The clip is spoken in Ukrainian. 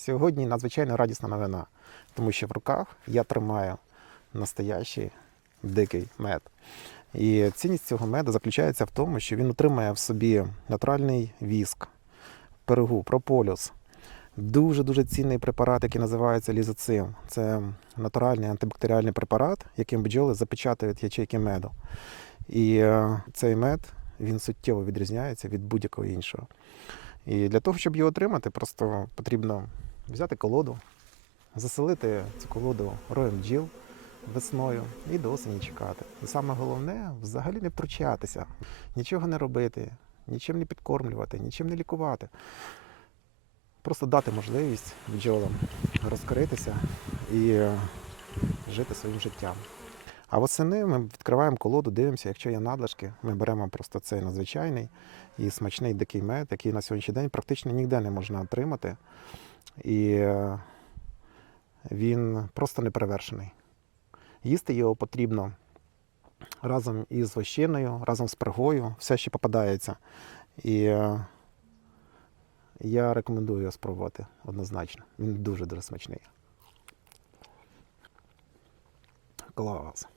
Сьогодні надзвичайно радісна новина, тому що в руках я тримаю настоящий дикий мед. І цінність цього меду заключається в тому, що він утримує в собі натуральний віск, перегу, прополіс. Дуже-дуже цінний препарат, який називається лізоцим. Це натуральний антибактеріальний препарат, яким бджоли запечатують ячейки меду. І е, цей мед він суттєво відрізняється від будь-якого іншого. І для того, щоб його отримати, просто потрібно взяти колоду, заселити цю колоду роєм бджіл весною і до осені чекати. І саме головне взагалі не втручатися, нічого не робити, нічим не підкормлювати, нічим не лікувати. Просто дати можливість бджолам розкритися і жити своїм життям. А восени ми відкриваємо колоду, дивимося, якщо є надлишки, ми беремо просто цей надзвичайний і смачний дикий мед, який на сьогоднішній день практично ніде не можна отримати. І е, він просто неперевершений. Їсти його потрібно разом із вощиною, разом з пергою, все ще попадається. І е, я рекомендую його спробувати однозначно. Він дуже-дуже смачний. Клас.